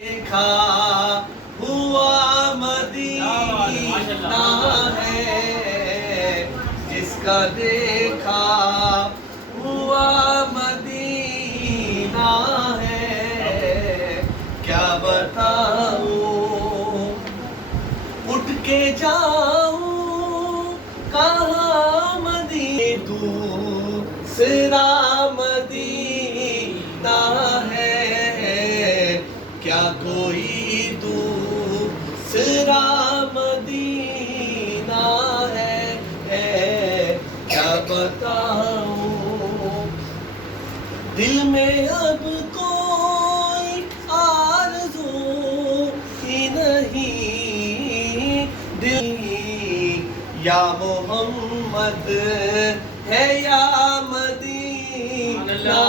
دیکھا ہوا مدینہ ہے، جس کا دیکھا ہوا مدینہ ہے، کیا بتاؤں اٹھ کے جاؤں کہاں مدینہ، دوسرا مدینہ ہے، کیا کوئی دوسرا مدینہ ہے، کیا بتاؤں دل میں اب کوئی آرزو ہی نہیں، دل یا محمد ہے یا مدینہ